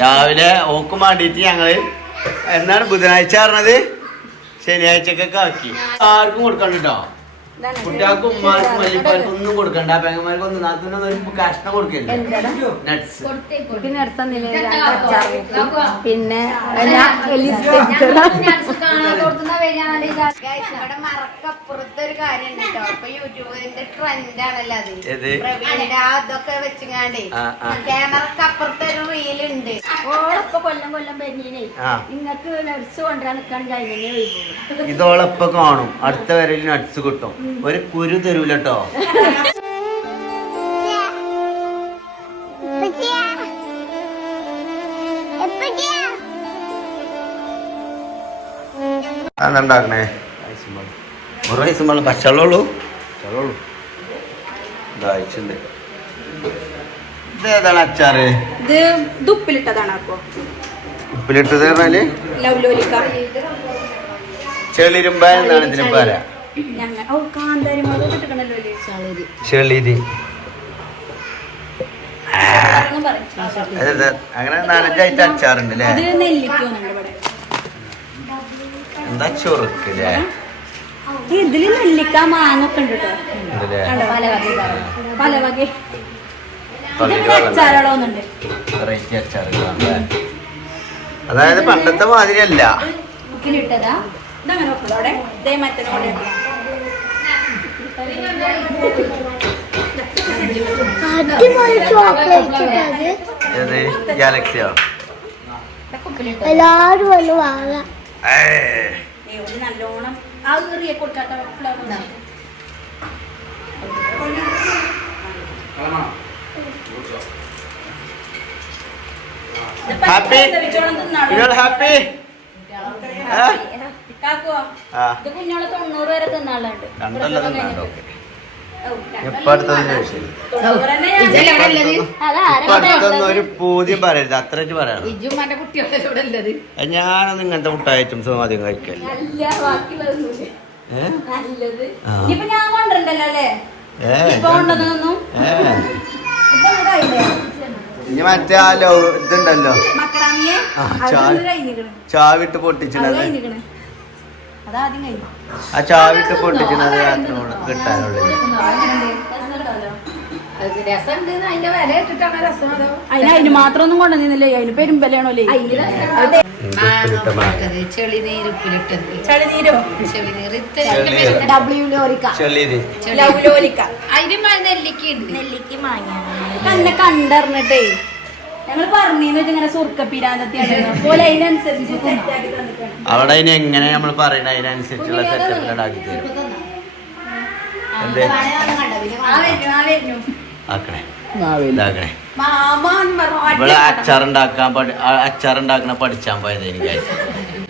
രാവിലെ ഓക്കും വേണ്ടിയിട്ട് ഞങ്ങൾ എന്നാണ് ബുധനാഴ്ച പറഞ്ഞത്? ശനിയാഴ്ചക്കൊക്കെ ആക്കി. ആർക്കും കൊടുക്കണ്ട കേട്ടോ. കുട്ടികൾക്കും ഉമ്മാർക്കും വല്യപ്പാർക്കും ഒന്നും കൊടുക്കണ്ട. പെങ്ങന്മാർക്കും ഒന്നും നാത്തിനൊന്നും ഒരു കഷ്ണം കൊടുക്കില്ല. നട്സ് പിന്നെ അടുത്ത നിലയിൽ പിന്നെ ഞാൻ ലിസ്റ്റ് ഇവിടെ മറക്കപ്പുറത്തെ ഒരു കാര്യം ഉണ്ട് കേട്ടോ. ഇപ്പൊ യൂട്യൂബിന്റെ ട്രെൻഡ് ആണല്ലോ അത്. ഏത്? പ്രവീണിന്റെ ആ അതൊക്കെ വെച്ചുങ്ങാണ്ടേ. ആ, ആ. ക്യാമറക്കപ്പുറത്തെ ഒരു റീൽ ഉണ്ട്. ഓളൊക്കെ കൊല്ലം കൊല്ലം പെരിഞ്ഞേ ആ. നിങ്ങക്ക് നടിച്ചു കൊണ്ടുവരാൻ നിൽക്കാൻ കഴിഞ്ഞേ ഇതോളൊപ്പം കാണും. അടുത്ത വരയിൽ നട്സ് കിട്ടും. ഒരു കുരു തരൂല കേട്ടോ അതെന്താക്കണേ ഒരു റൈസും വെള്ളം പച്ചവെള്ളമുള്ളൂ. പച്ചവെള്ളമുള്ളൂ. ദാഹിച്ചുണ്ട് ഇതേതാണ് അച്ചാറ്? ഇത് ദുപ്പിലിട്ടതാണ് അപ്പൊ. ഉപ്പിലിട്ടത് പറഞ്ഞാൽ? ലവ് ലോലിക്ക ചെളിരുമ്പ എന്നാണ് ഇതിന് പറ ഞങ്ങൾ ഓ കാന്താരി മുളക് ചെളിരി. അങ്ങനെ നാലഞ്ചായിട്ട് അച്ചാറുണ്ട് അല്ലേ? അത് എന്താ ചൊറുക്കില്ലേ? ഇതിൽ നെല്ലിക്ക മാങ്ങൊക്കെ ഉണ്ട് കേട്ടോ. ഉണ്ടല്ലേ? കണ്ടോ? പല വക തൊള്ളിയിൽ ഇതിവിടെ വെള്ളം അച്ചാറുകളൊന്നുണ്ട് വെറൈറ്റി അച്ചാറുകളാണ് അതായത് പണ്ടത്തെ മാതിരിയല്ല ഇട്ടതാ ഇതങ്ങനെ മറ്റേ അടിപൊളി ചോക്ലേറ്റ് ഗാലക്സിയോ എല്ലാരും ഒന്ന് വാങ്ങാം. നല്ലോണം ആ കൊടുക്കാത്ത ഫ്ലവർ ഹാപ്പി ഹാപ്പി ഒരു പൂജ്യം പറയരുത്. അത്രയായിട്ട് അത് ഞാനൊന്നും ഇങ്ങനത്തെ മുട്ട ഐറ്റംസ് അധികം കഴിക്കല്ല. ഇനി മറ്റേ ആ ലോ ഇതുണ്ടല്ലോ. ചാവിട്ട് അത് ആ ചാവിട്ട് പൊട്ടിക്കുന്നത് രാത്രിയോട് കിട്ടാനുള്ളത് അതിന് അതിന് മാത്രം ഒന്നും കൊണ്ടുവന്നില്ലേ അതിന് പേരും വിലയാണോ അതിന് കണ്ടറിഞ്ഞിട്ടേ ഞങ്ങൾ പറഞ്ഞിന്ന് ഇങ്ങനെ സുർക്കപ്പിരാന്തത്തിയാണ് പോലെ അതിനനുസരിച്ച് സെറ്റാക്കി തന്നിട്ടാണ് അവിടെ ഇനി എങ്ങനെ നമ്മൾ പറയണ? അതിനനുസരിച്ചുള്ള സെറ്റപ്പ് ഉണ്ടാക്കി തരും. എന്തേ? ആക്കണേ. ഇതാക്കണേ. ഇവിടെ അച്ചാറുണ്ടാക്കാൻ പഠി അച്ചാറുണ്ടാക്കണ പഠിച്ചാൻ പോയത് എനിക്ക്.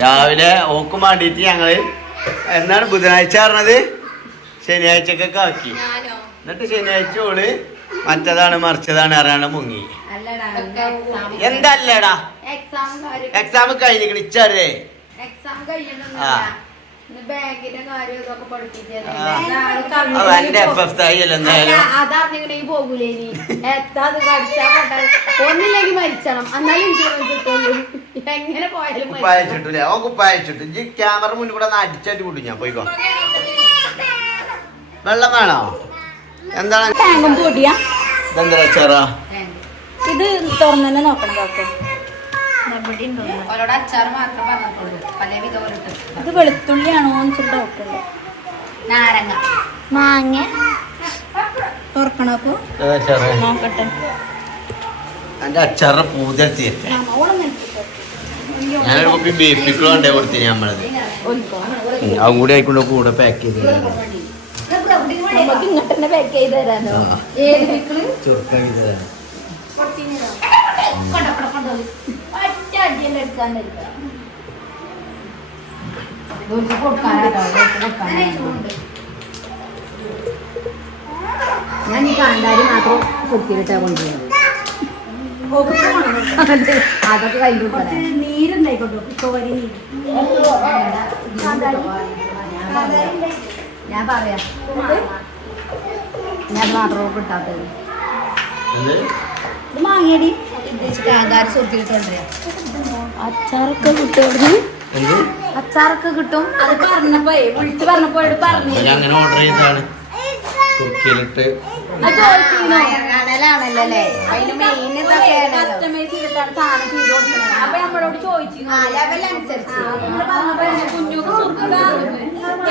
രാവിലെ ഓക്കും വേണ്ടിയിട്ട് ഞങ്ങൾ എന്നാണ് ബുധനാഴ്ച പറഞ്ഞത്? ശനിയാഴ്ചക്കൊക്കെ ആക്കി എന്നിട്ട് ശനിയാഴ്ച ഓൾ മറ്റതാണ് മറിച്ചതാണ് അറിയാണ്ട് മുങ്ങി. എന്തല്ലടാ? എക്സാം കഴിഞ്ഞിക്കണ ഇച്ചറിയേ എന്റെ എഫ് എഫ് എന്തായാലും. ഒന്നില്ലെങ്കിൽ മരിച്ചണം. എന്നാലും ഇൻഷുറൻസ് കിട്ടുള്ളൂ എങ്ങനെ പോയാലും ക്യാമറ മുന്നിൽ കൂടെ അടിച്ചടി വിട്ടു ഞാൻ പോയിക്കോ. വെള്ളം വേണോ? എന്താണ്? ടാങ്കും പൊടിയാ. ഇതെന്താ അച്ചാറ? ഇത് തുറന്നു തന്നെ നോക്കണം ഡോക്ടർ ഇത് വെളുത്തുള്ളിയാണോ നോക്കണ്ടേ നാരങ്ങ. മാങ്ങ. തുറക്കണോ അപ്പൊ? നോക്കട്ടെ. എന്റെ ഓളം നിൽക്കട്ടെ ഞാനൊരു കുപ്പി ബേപ്പിക്കുള്ള കൊണ്ടേ കൊടുത്തിന് നമ്മളത്. അതും കൂടി ആയിക്കൊണ്ട് കൂടെ പാക്ക് ചെയ്ത് നമുക്ക് ഇങ്ങോട്ട് തന്നെ പാക്ക് ചെയ്ത് തരാനോ ചുരുക്കാക്കി തരാം. ഞാൻ ഈ കാന്താരി മാത്രം കുത്തിയിട്ടാ കൊണ്ടുവരുന്നത്. അതൊക്കെ കഴിഞ്ഞു കുറച്ച് നീരുണ്ടായിക്കോട്ടോ ഞാൻ പറയാം. ഞാൻ മാത്രം കിട്ടാത്തത് എന്ത്? ഇത് മാങ്ങിയടി. ആധാര ആകാരം സുഹൃത്തിട്ടുകൊണ്ടിരിക്കുക അച്ചാറൊക്കെ കിട്ടും അച്ചാറൊക്കെ കിട്ടും. അത് പറഞ്ഞപ്പോ വിളിച്ച് പറഞ്ഞപ്പോ പറഞ്ഞു. അങ്ങനെ ഓർഡർ അത് ചോദിച്ചിരുന്നോ. കടലാണല്ലോ അല്ലേ? അതിന് മെയിൻ ഇതൊക്കെയാണല്ലോ കസ്റ്റമൈസ് ഇട്ടാണ് സാധനം ചെയ്ത് കൊടുക്കുന്നത്. അപ്പൊ നമ്മളോട് പറഞ്ഞപ്പോ എന്നെ കുഞ്ഞുക്ക് സുർക്ക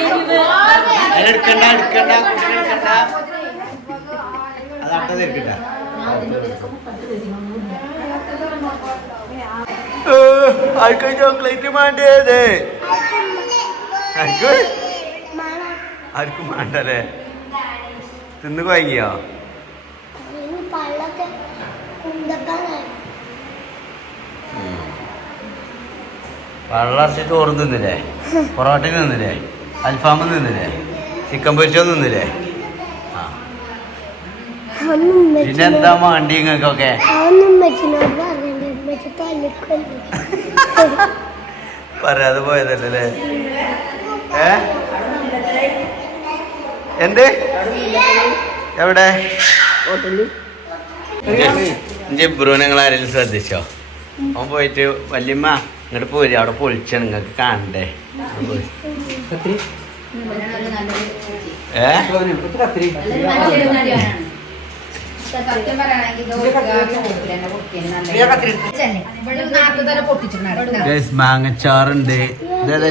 എരിവ് അതിൽ എടുക്കണ്ട എടുക്കണ്ട കുട്ടീനെ എടുക്കണ്ട അത് അട്ട തീർക്കട്ട ആർക്കും ചോക്ലേറ്റ് വേണ്ടത് ആർക്ക്? ആർക്കും വേണ്ടല്ലേ തിന്ന് കുന്തക്കാനായി വെള്ളറച്ച് ചോറ് തിന്നില്ലേ? പൊറോട്ട നിന്നില്ലേ അൽഫാമിൽ നിന്നില്ലേ ചിക്കൻ പൊരിച്ചോ തിന്നില്ലേ? ആ ഒന്നും മാണ്ടി നിങ്ങൾക്കൊക്കെ? പറയാതെ പോയതല്ലേ ഏ? എന്ത്? എവിടെ? ജിബ്രു നിങ്ങൾ ആരെങ്കിലും ശ്രദ്ധിച്ചോ? അവൻ പോയിട്ട് വല്യമ്മ ഇങ്ങോട്ട് പോരി അവിടെ പൊളിച്ചാണ് നിങ്ങൾക്ക് കാണണ്ടേ. ഏ? സത്യം മാങ്ങച്ചാറുണ്ട്. ഇതേതാ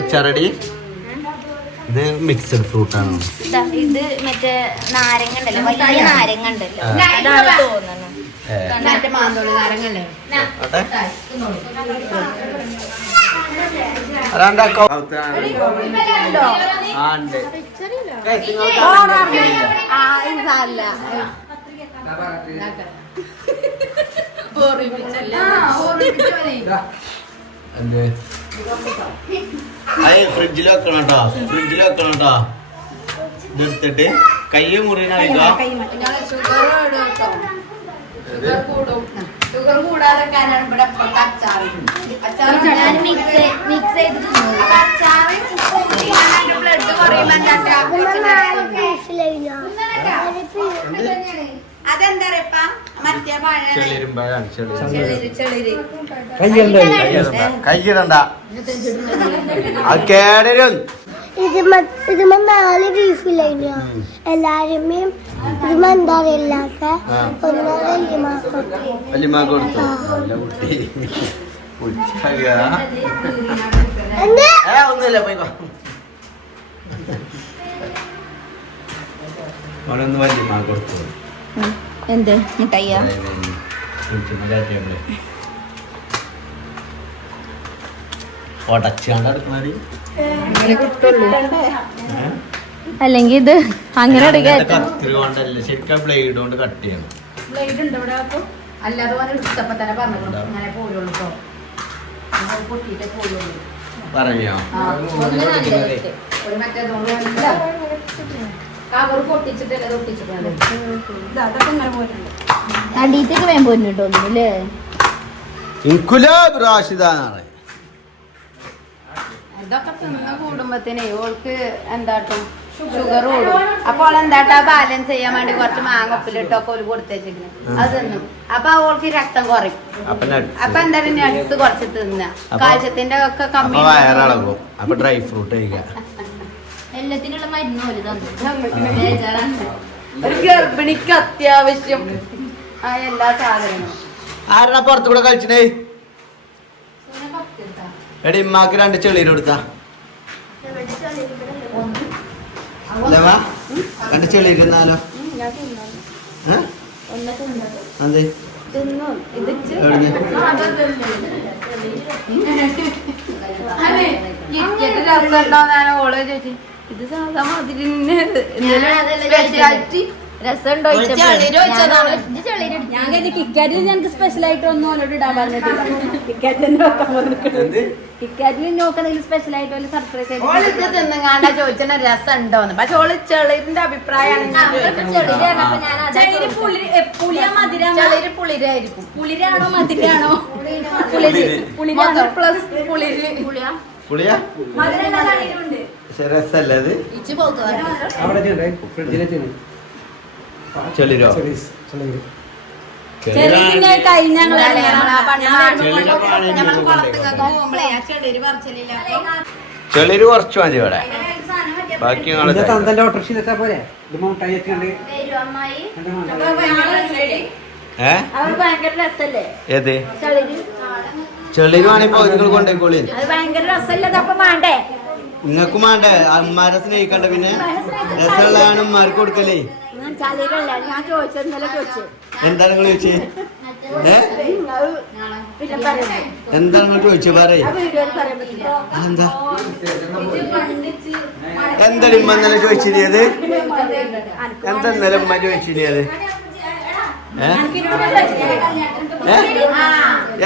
ഇത് മിക്സഡ് ഫ്രൂട്ടാണ് ഇത് മറ്റേ നാരങ്ങ ഉണ്ടല്ലോ വലിയ നാരങ്ങ ഉണ്ടല്ലോ ആ. അതാണ് തോന്നുന്നത് ഏ. മറ്റേ മാന്തോളി നാരങ്ങല്ലേ? ആട്ടെ. രണ്ടാക്കോ ആ ഉണ്ട്. ഫ്രിഡ്ജിൽ വെക്കണം കേട്ടോ ഫ്രിഡ്ജിൽ വെക്കണം കേട്ടോ ഇതെടുത്തിട്ട് കൈ മുറിനായിക്കോ ഷുഗർ കൂടും ഷുഗർ കൂടാതെ ഇവിടെ അച്ചാറ് ഞാൻ മിക്സ് മിക്സ് ചെയ്ത്. അച്ചാറ് ബ്ലഡ് കുറയുമ്പോ അതെന്താ പറയപ്പ മറ്റേ പഴം കൈയിടണ്ട അത് കേടരും. നാല് എന്താ ഒന്നോ കൊടുത്തു. ഒന്നുമില്ല പോയിക്കോ. അവനൊന്ന് കൊടുത്തു. എന്ത്? എടുക്കണത്? അല്ലെങ്കിൽ ഇത് അങ്ങനെ പറഞ്ഞോ കത്തിരി ബ്ലേഡ് കൊണ്ട് കട്ട് ചെയ്യണം. ബ്ലേഡ് ഉണ്ട് ഇവിടെ അപ്പൊ. അല്ലാതെ പോലെ എടുത്തപ്പോ തന്നെ പറഞ്ഞു കവർ പൊട്ടിച്ചിട്ടല്ലേ അടിയത്തേക്ക് വേഗം അല്ലേ? ഇൻകുലാബ് ഇതൊക്കെ തിന്ന് കൂടുമ്പത്തേനെ ഓൾക്ക് എന്താട്ടും ഷുഗർ കൂടും. അപ്പോൾ എന്താട്ടാ ബാലൻസ് ചെയ്യാൻ വേണ്ടി കുറച്ച് മാങ്ങ ഉപ്പിലിട്ടൊക്കെ ഒരു കൊടുത്തേച്ചിരിക്കുന്നു. അത് തിന്നും. അപ്പൊ ഓൾക്ക് രക്തം കുറയും. അപ്പൊ എന്തായാലും നട്സ് കുറച്ച് തിന്ന. കാൽസ്യത്തിന്റെ ഒക്കെ കമ്മി ഡ്രൈ ഫ്രൂട്ട് കഴിക്കാം. എല്ലാത്തിനുള്ള മരുന്ന് പോലെ തന്നു ബേജാറാണ് ഒരു ഗർഭിണിക്ക് അത്യാവശ്യം ആ എല്ലാ സാധനങ്ങളും ആരുടെ പുറത്തു കൂടെ കളിച്ചിട്ടേ എടി ഇമ്മാക്ക് രണ്ട് ചെളിയിൽ കൊടുത്താ? രണ്ട് ചെളീര് ഇരുന്നാലോ ഉണ്ടോന്നാണ് ഓൾ ചോദിച്ചു ഇത് സാധാ മാതിരി സ്പെഷ്യാലിറ്റി രസമുണ്ടോ. ഞാൻ കരുതി കിക്കാറ്റിൽ ഞങ്ങൾക്ക് സ്പെഷ്യൽ ആയിട്ട് ഒന്നും അവനോട് ഇടാൻ പറഞ്ഞിട്ടില്ല. കിക്കാറ്റിൽ നോക്കാൻ പറഞ്ഞിട്ടുണ്ട്? കിക്കാറ്റിൽ നോക്കുന്നതിൽ സ്പെഷ്യൽ ആയിട്ട് വല്ല സർപ്രൈസ് ആയിട്ട് തിന്നുങ്ങാണ്ട ചോദിച്ചാൽ രസം ഉണ്ടോന്ന് പക്ഷെ ഓൾ ചെളിന്റെ അഭിപ്രായമാണ് പുളിരായിരിക്കും. പുളിരാണോ മതിരാണോ പുളിര്. പുളിരാണോ? പ്ലസ് പുളിര്. പുളിയ? മധുരം എല്ലാ കടയിലും ഉണ്ട് പക്ഷെ രസല്ലേ അത്? ഇച്ച് പോകുക അവിടെ ചെളിരോ? ചെളിര് കുറച്ച് മതി ഇവിടെ. ബാക്കി തന്തന്റെ ഭയങ്കര രസല്ലേ? ഏത്? ചളിര്. ചെളിര് വേണിപ്പോ നിങ്ങൾ കൊണ്ടേക്കോളി. ഭയങ്കര വേണ്ടേ? നിങ്ങൾക്കും അമ്മമാരെ സ്നേഹിക്കണ്ട പിന്നെ? രസമുള്ളതാണ് അമ്മമാർക്ക് കൊടുക്കലേ. എന്താണ് നിങ്ങൾ ചോദിച്ചേ? എന്താണ് നിങ്ങൾ ചോദിച്ചേ? പറയേ. എന്താ എന്താണ് ഉമ്മ ഇന്നലെ ചോദിച്ചിരിയത് എന്താ ഇന്നലെ ഉമ്മ ചോദിച്ചിരിയത്?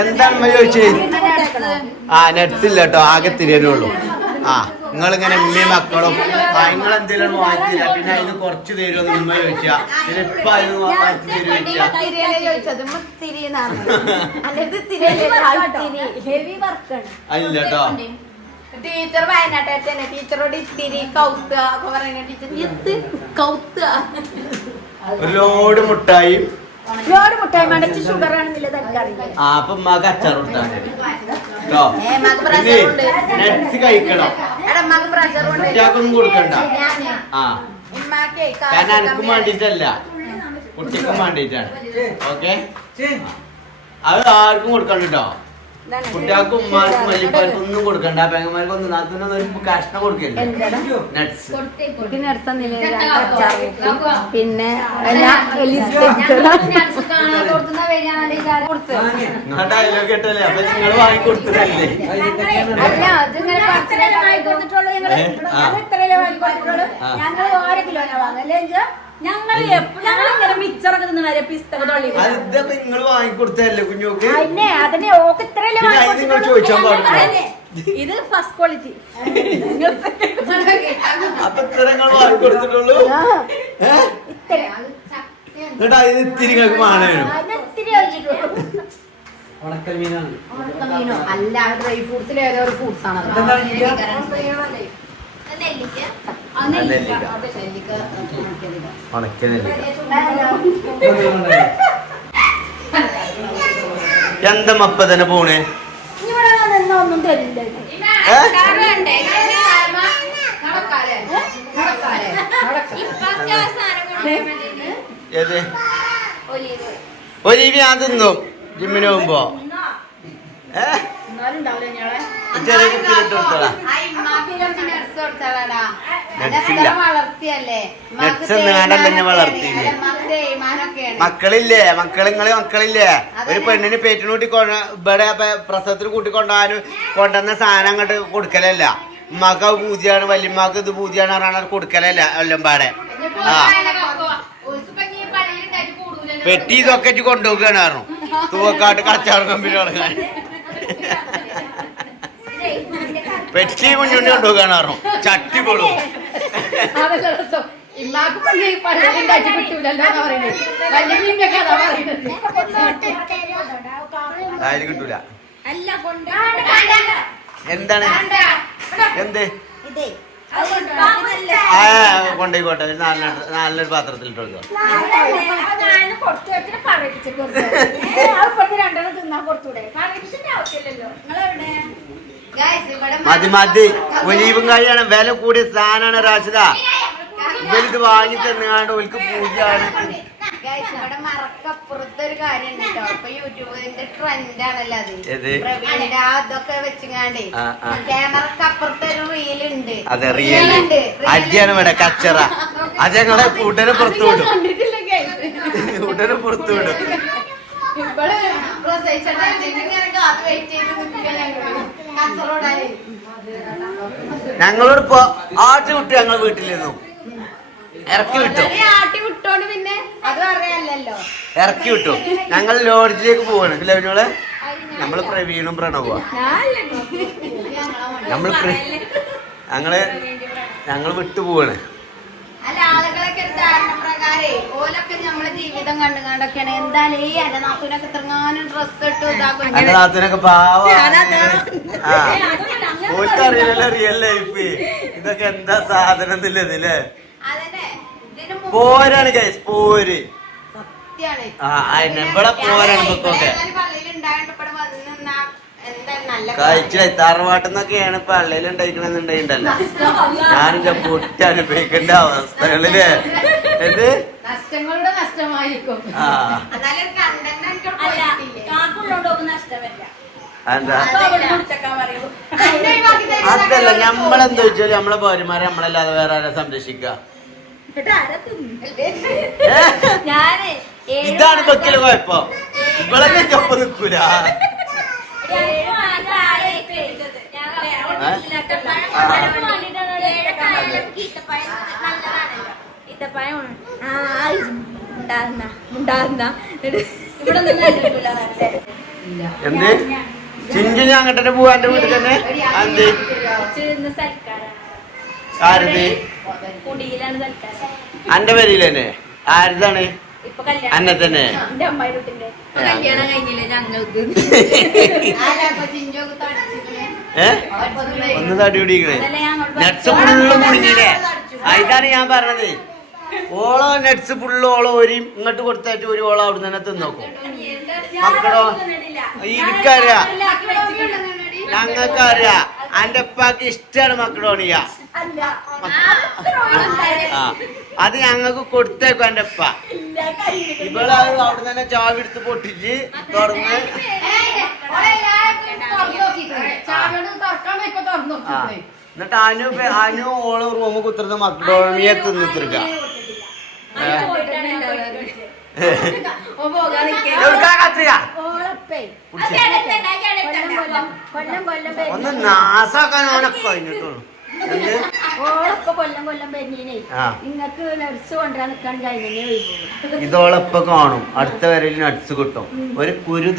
എന്താണ് ചോദിച്ചേ? ആ നെറ്റ്സ് ഇല്ല കേട്ടോ. ആകെ തിരിയനേ ഉള്ളൂ. ആ. നിങ്ങളിങ്ങനെ ഉമ്മയും മക്കളും നിങ്ങൾ എന്തെങ്കിലും വാങ്ങിച്ചില്ല പിന്നെ അതിന് കുറച്ച് തരുമെന്ന് ഉമ്മ ചോദിച്ചാ. പിന്നെ ഇപ്പൊ അതിന് കുറച്ച് അതില്ല കേട്ടോ ടീച്ചർ വയനാട്ടിൽ തന്നെ ടീച്ചറോട് ഇത്തിരി കൗത്തുക ഒക്കെ പറയുന്ന ടീച്ചർ കൗത്തുക ഒരു ലോഡ് മുട്ടായും. ഒരുപാട് മുട്ടായി മടച്ച് ഷുഗർ ആണെന്നില്ല തനിക്കറിയില്ല ആ അപ്പൊ അച്ചാർ കൊടുത്താൽ മതി. കേട്ടോ? കഴിക്കണം? കൊടുക്കണ്ട. ആ. കാരണം എനക്കും. വേണ്ടിട്ടല്ല. കുട്ടിക്കും വേണ്ടിട്ടാണ്. ഓക്കെ? അത് ആർക്കും കൊടുക്കണ്ട കേട്ടോ. കുട്ടികൾക്കും ഉമ്മാർക്കും വലിയപ്പാർക്കും ഒന്നും കൊടുക്കണ്ട. പെങ്ങന്മാർക്ക് ഒന്നും നാത്തിനൊന്നും ഒരു കഷ്ണം കൊടുക്കില്ല? നട്സ് കുട്ടി കൂട്ടി. പിന്നെ ഡയലോഗ് കേട്ടല്ലേ അപ്പൊ നിങ്ങൾ വാങ്ങി കൊടുത്തതല്ലേ? അല്ല ഇതിങ്ങനെ പച്ചക്കറി വാങ്ങിക്കൊടുത്തിട്ടുള്ളൂ ഞങ്ങൾ ഏ? ആ. അത് ഇത്രയല്ലേ വാങ്ങിക്കൊടുത്തിട്ടുള്ളൂ ആ. ഞങ്ങൾ ഓരോ കിലോനാ വാങ്ങല്ലേ ഞങ്ങൾ ഞങ്ങൾ ഇങ്ങനെ മിച്ചറൊക്കെ തിന്നണ പിസ്തക തൊള്ളി അത് ഇതൊക്കെ നിങ്ങൾ വാങ്ങി കൊടുത്തതല്ലേ കുഞ്ഞോക്ക് പിന്നെ അതിനെ ഓക്ക് ഇത്രയല്ലേ നിങ്ങൾ പാടില്ല. അതന്നെ. ഇത് ഫസ്റ്റ് ക്വാളിറ്റി അപ്പൊ ഇത്ര നിങ്ങൾ വാങ്ങി കൊടുത്തിട്ടുള്ളൂ ഏഹ് എന്നിട്ട് അതിന് ഇത്തിരി നിങ്ങൾക്ക് ഇത്തിരി ഒഴിച്ചിട്ടുള്ളൂ ഉണക്കൽ അല്ല ഡ്രൈ ഫ്രൂട്ട്സിൽ ഏതോ ഒരു ഫ്രൂട്ട്സ് ആണ്? നെല്ലിക്ക. മപ്പതന ഉണക്ക നെല്ലിക്ക എന്താ മപ്പ പോണേ? ഏത്? ഒലിവി. ഞാൻ തിന്നും. ജിമ്മിന് പോകുമ്പോ. ഏ? ചെറിയ? മക്കളില്ലേ? മക്കളിങ്ങൾ മക്കളില്ലേ? ഒരു പെണ്ണിന് പേറ്റിന് കൂട്ടി കൊണ്ട ഇവിടെ പ്രസവത്തിന് കൂട്ടി കൊണ്ടുപോകാനും കൊണ്ടുവന്ന സാധനം അങ്ങോട്ട് കൊടുക്കലല്ല. ഉമ്മാക്ക് അത് പൂജയാണ്. വല്യമ്മക്ക് ഇത് പൂജയാണ് പറഞ്ഞാൽ കൊടുക്കലല്ല എല്ലാം പാടെ ആ. പെട്ടി ഇതൊക്കെ കൊണ്ടുപോവുകയാണ് പറഞ്ഞു. തൂവക്കാട്ട് കച്ചവടം കമ്പനി തുടങ്ങാൻ. പെട്ടി കുഞ്ഞുണ്ണി കൊണ്ടു കാണാറു ചട്ടി പൊളു. ഇമ്മാക്ക് പള്ളി കിട്ടൂലല്ലോ എന്നാ പറയുന്നത് പറയുന്നത് കിട്ടൂല. എന്താണ്? എന്ത്? ഒരു നാലിന് നാലിനൊരു പാത്രത്തിൽ ഇട്ട് മതി മതി ഒലീവും കായാണ്. വില കൂടിയ സാധനമാണ് റാഷിദ ഇവരിത് വാങ്ങി തന്നുകാണ്ട് ഓൽക്ക് പൂജയാണ് ഇവിടെ കാര്യം ഉണ്ട് കേട്ടോ യൂട്യൂബിന്റെ ട്രെൻഡ് ആണല്ലോ അത്. ഏത്? പ്രവീണിന്റെ അതൊക്കെ വെച്ചുങ്ങാണ്ടേ. റീൽ ഉണ്ട്. അതെ അടിയാണ് ഇവിടെ കച്ചറ. അത് ഞങ്ങളെ ഉടനെ പുറത്തു വിടും. ഉടനെ പുറത്തു വിടും. ഇവിടെ പ്രസവിച്ചിട്ട് കാത്ത് വെയിറ്റ് ചെയ്ത്. ഞങ്ങളോട് ഇപ്പൊ ആട്ടി വിട്ടു ഞങ്ങൾ വീട്ടിലിരുന്നു. ഇറക്കി വിട്ടു. പിന്നെ ഇറക്കി വിട്ടു. ഞങ്ങൾ ലോഡ്ജിലേക്ക് പോവാണ്. അല്ലേ അവനോളെ നമ്മൾ പ്രവീണും പ്രണവുക ഞങ്ങൾ ഞങ്ങൾ ഞങ്ങൾ വിട്ടു പോവാണ്. അല്ല ആളുകളൊക്കെ ഒരു ധാരണ പ്രകാരേ ഓലൊക്കെ നമ്മളെ ജീവിതം കണ്ടു കണ്ടൊക്കെയാണ് എന്തായാലും ഈ അല്ല തൃങ്ങാനും ഇത്രങ്ങാനും ഡ്രസ് ഇട്ടു ഇതാക്കും എന്റെ നാത്തിനൊക്കെ പാവ ആ. ഓൽക്കറിയില്ലല്ലോ റിയൽ ലൈഫ് ഇതൊക്കെ എന്താ സാധനം എന്നില്ലത് അല്ലേ അതന്നെ. ഇതിന് മുമ്പ് പോരാണ് ഗൈസ് പോര്. സത്യാണ്. ഇവിടെ പോരാണ് ഇപ്പൊക്കെ. കഴിച്ചു ഇപ്പൊ അള്ളയിൽ പള്ളിയിൽ ഉണ്ടായിക്കണെന്നുണ്ടെങ്കിണ്ടല്ലോ ഞാനിന്റെ പൊട്ടി അനുഭവിക്കേണ്ട അവസ്ഥകളിൽ. എന്ത്? നഷ്ടങ്ങളുടെ നഷ്ടമായിരിക്കും. അതല്ല നമ്മളെന്താ വെച്ചാൽ നമ്മളെ പൗരന്മാരെ നമ്മളല്ലാതെ വേറെ ആരെ സംരക്ഷിക്കുക ഏഴ് ഇതാണ് ബക്കിലെ കുഴപ്പം. ഇവളൊക്കെ ചൊപ്പം നിക്കൂല. എന്ത്? ചിഞ്ചു പോവാ എന്റെ വീട്ടിൽ തന്നെ? എന്ത്. ആരത്. അന്റെ പേരിൽ തന്നെ. ആരതാണ്? അന്നെ തന്നെ. കല്യാണം കഴിഞ്ഞില്ലേ? ഞങ്ങൾക്ക്. ഒന്ന് തടി പിടിക്കണേ. നട്സ് ഫുള്ള് മുടിഞ്ഞില്ലേ? ഞാൻ പറഞ്ഞത്. ഓളോ നെറ്റ്സ് ഫുള്ള് ഓളോ ഒരു ഇങ്ങോട്ട് കൊടുത്തായിട്ട് ഒരു ഓളോ അവിടെ തന്നെ തിന്നോക്കും മക്കളോ ഇരിക്കറിയാ ഞങ്ങൾക്കറിയാ. അന്റെ ഉപ്പാക്ക് ഇഷ്ടമാണ് ആ അത് ഞങ്ങൾക്ക് കൊടുത്തേക്കും എന്റെ ഉപ്പ ഇവൾ അത് അവിടെ തന്നെ ചാവി എടുത്ത് പൊട്ടിച്ച് തുറന്ന്. എന്നിട്ട് അനു അനു ഓൾ റൂമ് കുത്തുന്ന മക്കളോണിയെ തിന്നിത്തിരിക്ക ഒന്ന്. നാസാക്കാൻ കഴിഞ്ഞിട്ടുള്ളൂ. ഇതോളൊപ്പം കാണും. അടുത്ത വരയിൽ നട്സ് കിട്ടും. ഒരു കുരു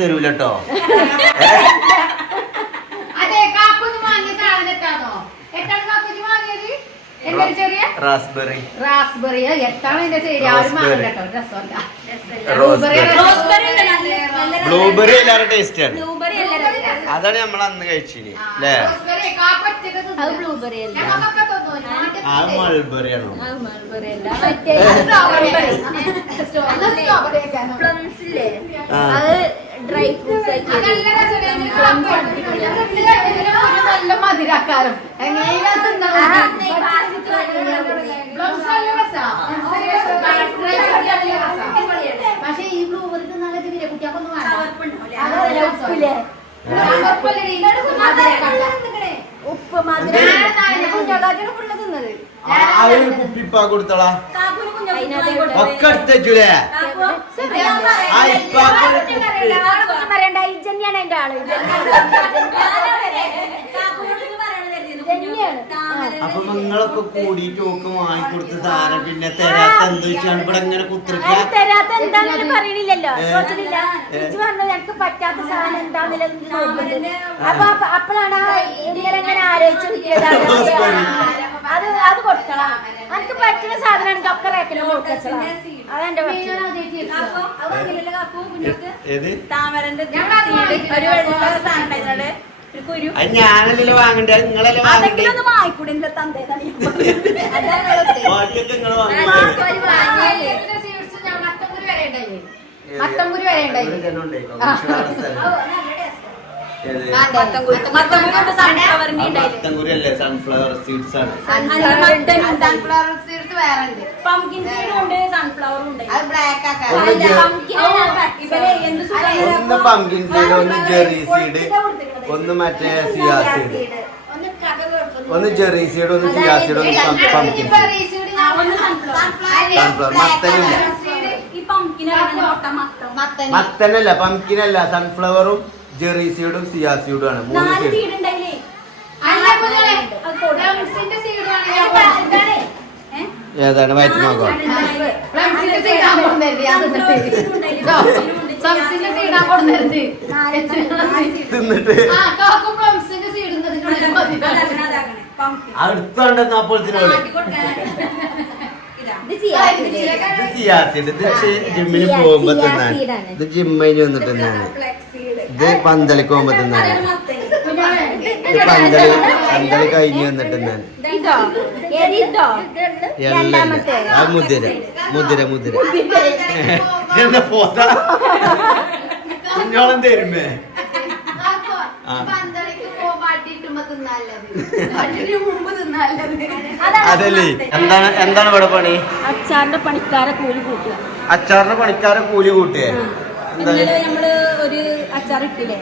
വാങ്ങിയത്? ചെറിയ? റാസ്ബെറി. റാസ്ബെറി. എത്താണ് എന്റെ ശരി ആരും. വാങ്ങണ്ട കേട്ടോ രസമല്ല. ബ്ലൂബെറി എല്ലാവരും ടേസ്റ്റ് ആണ്. അതാണ് നമ്മൾ അന്ന് കഴിച്ചില്ലേ അല്ലേ. ആ. മൾബെറി ആണോ. ആ. ഡ്രൈ ഫ്രൂട്ട്സ് നല്ല നല്ല മധുരാക്കാരം. നല്ല. പക്ഷേ ഈ ബ്ലൂബെറി തിന്നാലേ തിന്നില്ലേ കുട്ടികൾക്കൊന്നും വേണ്ട. അതല്ല ഉപ്പില്ലേ കവർപ്പല്ലടി. മധുരക്കട്ട. ഉപ്പ് മധുരം ഫുള്ള് തിന്നത്. കുപ്പിപ്പാ കൊടുത്തോളാ. ഒക്കെ എടുത്തൂലേ പറയണ്ട. എന്റെ ആൾ. അപ്പൊ നിങ്ങളൊക്കെ കൂടി ടോക്കും വാങ്ങിക്കൊടുത്ത് സാറ പിന്നെ തരാത്ത എന്ത് വെച്ചാണ്? ഇവിടെ ഇങ്ങനെ കുത്തിരിക്ക. തരാത്ത എന്താണെന്ന് പറയണില്ലല്ലോ. ചോദിച്ചിട്ടില്ല. പറഞ്ഞു പറ്റാത്ത സാധനം എന്താണെന്നില്ല നോക്കുന്നത് അപ്പൊ അപ്പ- അപ്പോഴാണ് ഇങ്ങനെ ഇങ്ങനെ ആലോചിച്ച് കിട്ടിയതാണ് റോസ്ബെറി. അത് അത് കൊടുക്കണം. എനിക്ക് പറ്റുന്ന സാധനം എനിക്ക് ഒക്കെ റേറ്റിൽ കൊടുക്കണം അതെന്റെ ഏത്? താമരന്റെ seed, ഒരു വെള്ള സാധനം ഒരു കുരു. അത് ഞാനല്ലല്ലോ വാങ്ങണ്ടേ? നിങ്ങളല്ലേ വാങ്ങണ്ടേ? വരെ ഉണ്ടായി മത്തൻകുരി. അല്ലേ സൺഫ്ലവർ സീഡ്സ് ആണ്. സൺഫ്ലവർ സീഡ്സ് വേറെ ഉണ്ട്. പംകിൻ സീഡും ഉണ്ട് സൺഫ്ലവറും ഉണ്ട്. അത് ബ്ലാക്ക് ഒന്ന് പങ്കിൻ സീഡ് ഒന്ന് ജെറി സീഡ് ഒന്ന് മറ്റേ സിയാ സീഡ് ഒന്ന് ജെറി സീഡ് ഒന്ന് സിയാ സീഡ് ഒന്ന് പംകിൻ സീഡ് Sunflower. മത്തനില്ല. ഈ പംകിൻ മുട്ട മത്തം മത്തനല്ല പംകിനല്ല സൺഫ്ലവറും ജെറി സീഡും. സിയാ സീഡും ആണ് മൂന്ന് സീഡ് ഏതാണ്? വയറ്റി. ഞാൻ തിന്നിട്ട്. ഇതോ. അടുത്തുണ്ടെന്ന് അപ്പോഴത്തിനോട് ജിമ്മിന് പോകുമ്പോ തിന്നാണ് ഇത് ജിമ്മിന് വന്നിട്ട് സീഡ് ഇത് പന്തളിക്ക് പോകുമ്പോ തിന്നാണ് പന്തളി. പന്തളി കഴിഞ്ഞു വന്നിട്ട് ഞാൻ ഇതോ? രണ്ടാമത്തെ. ആ മുതിര മുതിര മുതിര. കുഞ്ഞോളം തരുമേ അതല്ലേ? എന്താണ് എന്താണ് ഇവിടെ പണി? അച്ചാറിന്റെ പണിക്കാരെ കൂലി കൂട്ടുക. അച്ചാറിന്റെ പണിക്കാരെ കൂലി കൂട്ടിയേ എന്താ ഇന്നലെ നമ്മൾ അച്ചാർ ഇട്ടില്ലേ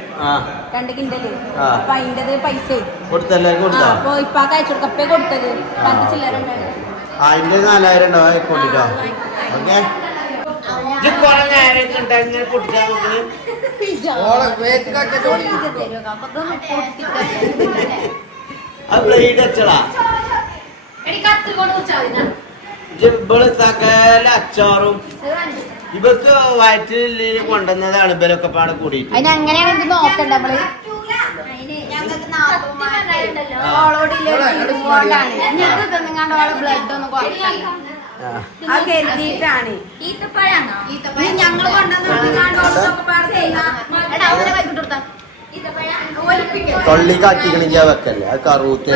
രണ്ട് ആ. അപ്പൊ അതിന്റേത് പൈസ. അപ്പൊ ഇപ്പാക്ക് അയച്ചു കൊടുക്കപ്പേ കൊടുത്തത്. പത്ത് ചില്ലറ അതിന്റെ നാലായിരം ഉണ്ടാവും ആയിക്കോട്ടോ ഓക്കെ. സകല അച്ചാറും ഇവർക്ക് വയറ്റിൽ കൊണ്ടുവന്നതാണ് ഇവരൊക്കെ പാടെ കൂടിയിട്ട്. അതിന് അങ്ങനെ നോക്കണ്ട നമ്മൾ? ഞങ്ങൾ തൊള്ളി കാറ്റിക്കണെങ്കിൽ വെക്കല്ലേ? അത് കറുത്ത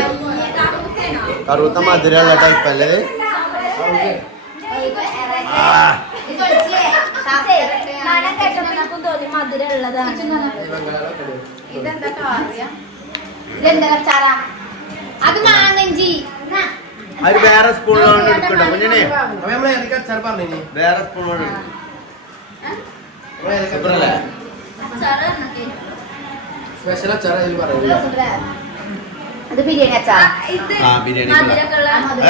കറൂത്ത മധുരമുള്ള ടൈപ്പല്ലേ ആ. മനം കേട്ടപ്പോ തോന്നി മധുരം ഉള്ളതാണ് ഇതെന്താ കാര്യം ഇതെന്താ അച്ചാറാ അത് മാങ്ങഞ്ചി. അത് വേറെ സ്പൂണിലോണ്ട് എടുക്കണ്ടോ കുഞ്ഞനെ വേറെ. സ്പെഷ്യൽ അച്ചാർ അതിൽ അത് ബിരിയാണി അച്ചാർ.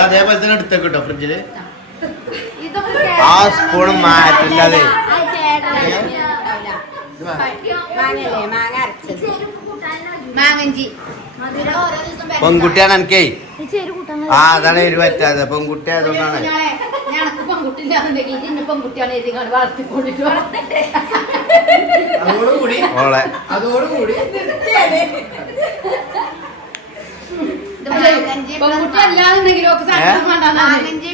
അതേപോലെ തന്നെ എടുത്തേക്കട്ടോ കേട്ടോ ഫ്രിഡ്ജിൽ. ആ സ്പൂൺ മാറ്റില്ലാതെ. പെൺകുട്ടിയാണ് എനിക്കേ. ആ അതാണ് ഒരു പറ്റാതെ പെൺകുട്ടി ആയതുകൊണ്ടാണ്. ഓളെ അതോടുകൂടി പെൺകുട്ടി അല്ലാന്നുണ്ടെങ്കിലും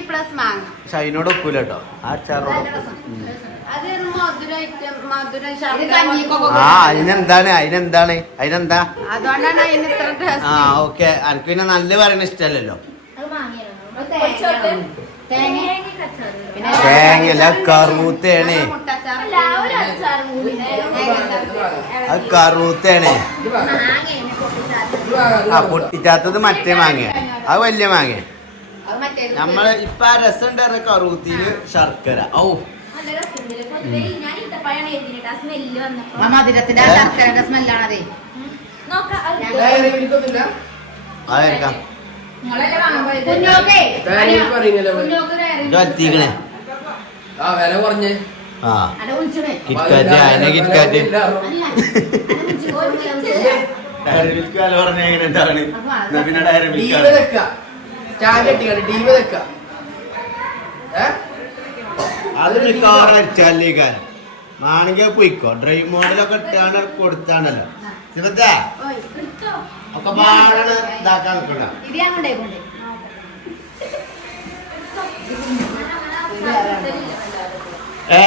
പ്ലസ് മാങ്ങ. ഷൈനോട് ഒക്കൂല കേട്ടോ. ആ അച്ചാറിനോട് ആ അതിനെന്താണ്? അതിനെന്താണ്? അതിനെന്താ? ആ ഓക്കെ. എനിക്ക് പിന്നെ നല്ല പറയണ ഇഷ്ടമല്ലല്ലോ പിന്നെ തേങ്ങയല്ല കറുത്തേണ് അത് കറുത്തേണ് ആ പൊട്ടിച്ചാത്തത് മറ്റേ മാങ്ങ അത് വലിയ മാങ്ങ നമ്മൾ ഇപ്പൊ ആ രസം ഉണ്ടായിരുന്ന കറുത്തിന് ശർക്കര. ഓ മധുരത്തിന്റെ ആ സ്മെല്ലാണതേ അതായിരിക്കാം എത്തിക്കണേ ആ വില കുറഞ്ഞ്. ആ. അടെ വിളിച്ചണേ കിറ്റ്കാറ്റ് അതിനെ കിറ്റ്കാറ്റ് അല്ല അടെ വിളിച്ചു ഡയറി മിൽക്ക് വില പറഞ്ഞ എങ്ങനെ ഉണ്ടാണ് എന്നാ പിന്നെ ഡയറി മിൽക്ക് വെക്ക. സ്റ്റാൻഡ് കെട്ടിക്കാണ് പോയിക്കോ. ഡ്രൈവ് മോഡലൊക്കെ ഇട്ടാണ് കൊടുത്താണല്ലോ. ശിവത്ത ഒക്കെ പാടാണ് ഇതാക്കാൻ നിൽക്കണ്ട ഇത് ഞാൻ കൊണ്ടേ കൊണ്ടേ. ഏ?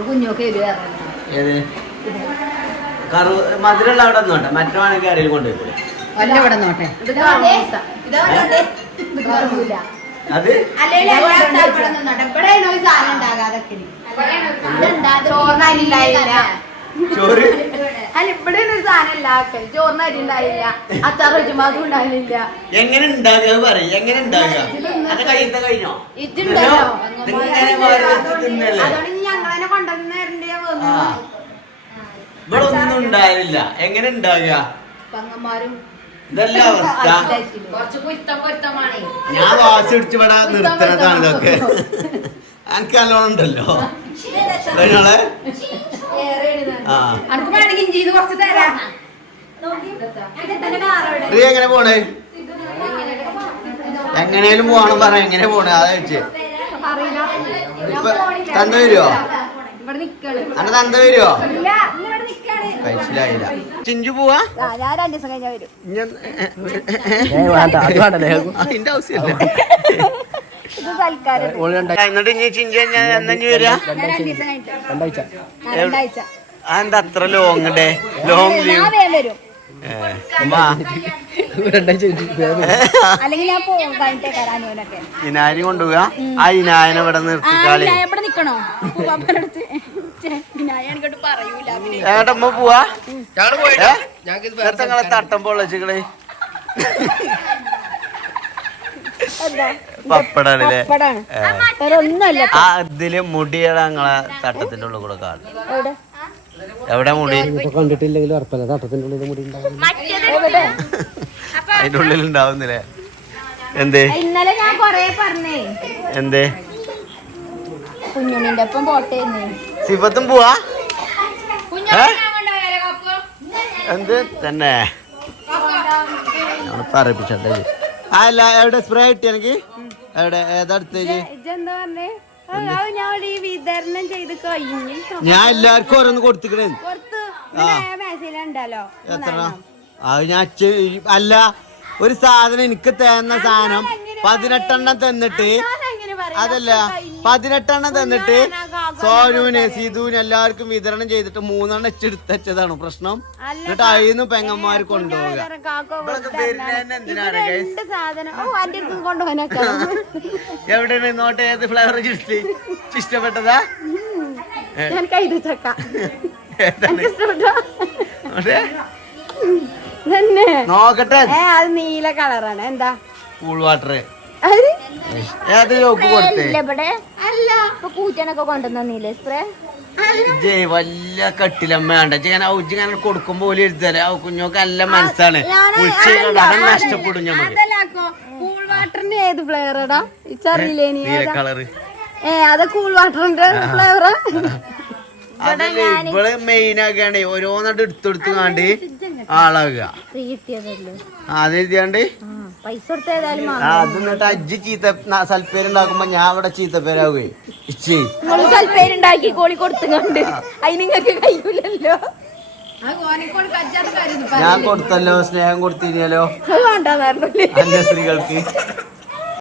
കുഞ്ഞോക്ക് ഏത്? കറു മധുരമുള്ള അവിടെ നോട്ടെ മറ്റവാണെങ്കിൽ അറിയില്ല കൊണ്ടുപോയി വല്ല ഇവിടെ നോട്ടെ. അത്. ചോറ്? അല്ല ഇവിടെ ഒരു സാധനം ഇല്ലാക്കൽ ചോറിന് അരി ഉണ്ടായില്ല. അച്ചാർ ഉണ്ടായില്ല. എങ്ങനെ ഉണ്ടാകുക പറയും. എങ്ങനെ ഉണ്ടാകുക? കഴിഞ്ഞോ? ഇതുണ്ടല്ലോ. അതുകൊണ്ട് ഇവിടെ ഒന്നും ഉണ്ടായില്ല. എങ്ങനെ ഉണ്ടാകുക? പങ്ങന്മാരും ഇതല്ല അവസ്ഥ. ഞാൻ വാശി പിടിച്ചു ഇവിടെ നിർത്തണതാണ് ഇതൊക്കെ. എനിക്ക് നല്ലോണം ഉണ്ടല്ലോ. നിങ്ങളെ നീ എങ്ങനെ പോണേ? എങ്ങനെയും പോണം പറ എങ്ങനെ പോണേ? അതാ ചോദിച്ചേ. ഇപ്പൊ തന്ത വരുവോ? അന്റെ തന്ത വരുവോ? കഴിച്ചിലായില്ല. ചിഞ്ചു പോവാ? അതിന്റെ ആവശ്യമില്ല. എന്നിട്ട് ഇനി ചിഞ്ചു എന്നാ ഇനി വരിക ഞാൻ അതെന്താ അത്ര ലോങ് ഡേ? ലോങ് ലീവ് ഇനാരി കൊണ്ടുപോവാ? ആ ഇനായനെ ഇവിടെ ആ നിർത്തിക്കാളി. നിക്കണോ? ഏട്ടമ്മ പോവാ? ഞങ്ങൾ തട്ടം പൊള്ളച്ചികൾ എന്താ? പപ്പടാണ് വേറെ ഒന്നുമല്ല. ആ ഇതിൽ മുടിയുടെ ഞങ്ങളെ തട്ടത്തിന്റെ ഉള്ളിൽ കൂടെ കാണും. എവിടെ? എവിടെ മുടി? കണ്ടിട്ടില്ലെങ്കിലും ഉറപ്പല്ല? തട്ടത്തിന്റെ ഉള്ളിൽ മുടി അതിന്റെ ഉള്ളിൽ ഉണ്ടാവുന്നില്ലേ? എന്തേ? ഇന്നലെ ഞാൻ കൊറേ പറഞ്ഞേ. എന്തേ? കുഞ്ഞുണ്ണിന്റെ ഒപ്പം പോട്ടേന്ന്. സിഫത്തും പോവാ? എന്ത്? തന്നെ. പറയിപ്പിച്ചേ ആ അല്ല എവിടെ സ്പ്രേ കിട്ടി എനിക്ക്? എവിടെ ഏതടുത്തേക്ക് ഞാൻ എല്ലാവർക്കും ഓരോന്ന് കൊടുത്തിക്കണേ. എത്ര? അത് ഞാൻ അല്ല ഒരു സാധനം എനിക്ക് തേന്ന സാധനം പതിനെട്ടെണ്ണം തന്നിട്ട് അതല്ല പതിനെട്ടെണ്ണം തന്നിട്ട് സോനുവിന് സിധുവിന് എല്ലാവർക്കും വിതരണം ചെയ്തിട്ട് മൂന്നെണ്ണം വെച്ചെടുത്തതാണ് പ്രശ്നം. എന്നിട്ട് അയ്യുന്നു പെങ്ങന്മാർ കൊണ്ടുപോകാനൊക്കെ എവിടെയാണ് നോട്ട് ഏത് ഫ്ലേവർ ഇഷ്ട ഇഷ്ടപ്പെട്ടതാ? നോക്കട്ടെ. അത് നീല കളറാണ്. എന്താ? കൂൾ വാട്ടർ ഏത് ചോക്ക് കൊടുത്തേ. അല്ല ഇപ്പൊ കൂറ്റനൊക്കെ കൊണ്ടുവന്നില്ലേ സ്പ്രേ ജേ വല്ല ഞാൻ ഔജിങ്ങനെ കൊടുക്കുമ്പോ ആ കുഞ്ഞോക്ക് നല്ല മനസ്സാണ്. നഷ്ടപ്പെടും ഞമ്മക്ക് ഏത് ഫ്ലേവറടാ? കളറ് ഏ അത് കൂൾ വാട്ടറിന്റെ ഫ്ലേവറാ ഇവൾ മെയിൻ ആക്കാണ്ട് ഓരോന്നായിട്ട് എടുത്തെടുത്ത് കാണ്ട് ആളാകുക അത് എഴുതിയാണ്ട് പൈസ കൊടുത്ത ഏതായാലും ആ അത് എന്നിട്ട് അജ്ജ് ചീത്ത ന- സൽപ്പേരുണ്ടാക്കുമ്പോ ഞാൻ ഇച്ചി. സൽപ്പേരുണ്ടാക്കി കൊടുത്തുകൊണ്ട് അതിന് നിങ്ങൾക്ക് കഴിയൂലല്ലോ. കൊടുത്തല്ലോ സ്നേഹം വേണ്ടെന്നായിരുന്നല്ലേ അന്യ സ്ത്രീകൾക്ക്.